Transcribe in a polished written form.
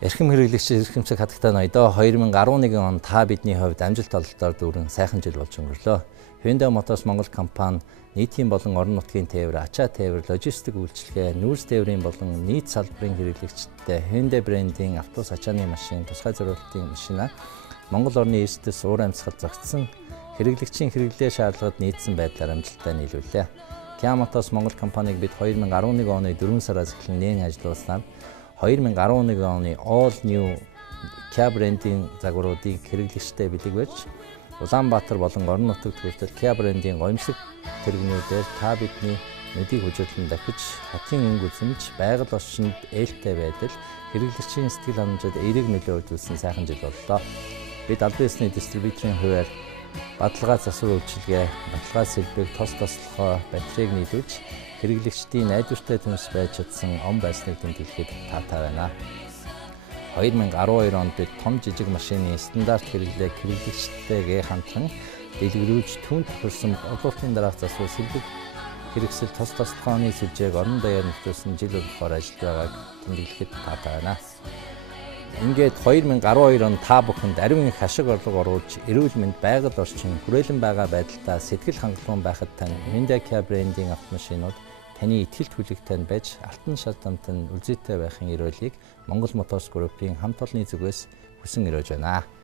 Эрхэм хэрэглэгч эрхэмсэг хатагтай ноёдоо 2011 он та бидний хувьд амжилт ололтоор дүүрэн сайхан жил болж өнгөрлөө. Hyundai Motors Монгол компани нийтийн болон орон нутгийн тээвэр, ачаа тээвэр, логистик үйлчилгээ, нүүрс тээврийн болон нийт салбарын хэрэглэгчтэй Hyundai брендийн автобус ачааны машин, тусгай зориулалтын машина Монгол орны эрсдэс уур амьсгал зохицсон хэрэглэгчийн хэрэглээ шаардлагад нийцсэн байдлаар амжилттай нийлүүллээ. Kia Motors Монгол компаниг бид 2011 оны 4 сараас эхлэн нээн ажиллуулснаар 2011 оны All New Kia брендийн загваруудыг хэрэглэгчтэй бэлэгвэж Улаанбаатар болон орон нутагт хүртэл Kia брендийн гоёмсог тэрэгнүүдээр та бидний нүдийг хүжүүлэн дахиж хатын өнгө үзэмж байгаль орчинд ээлтэй байдал хэрэглэгчийн сэтгэл ханамжид эерэг нөлөө үзүүлсэн сайхан жил боллоо. Бид албан ёсны дистрибьюторын хувьар баталгаа засвар үйлчилгээ, баталгаа сэлбэг, тос тослохоо, батарейг нийлүүлж хэрэглэгчдийн найдвартай төмс байж чадсан он байсныг тэмдэглэхэд таатай байна. 2012 онд бид том жижиг машины стандарт хэрэглээг хэрэглэгчтэйгээ хамтран дэлгэрүүлж түүнд тохирсон олуултын дараах засвар сэлбэг хэрэгсэл тос тослохооны сүлжээг орон даяар нэвтрүүлсэн жил болохоор ажилт байгааг тэмдэглэхэд таатай байна. Ингээд 2012 он та бүхэнд ариун их ашиг орлого оруулж, эрүүл мэнд, байгаль орчин, хүрээлэн байгаа байдалтай сэтгэл хангалуун байхад тань Hyundai Kia брендийн автомашинууд таны итгэлт хүлэгтэй байж, алтан шалдамт нь үлзийтэй байхын эрүүлгийг Монгол Motors Group-ийн хамт олонны зүгээс хүсэн өрөөж байна.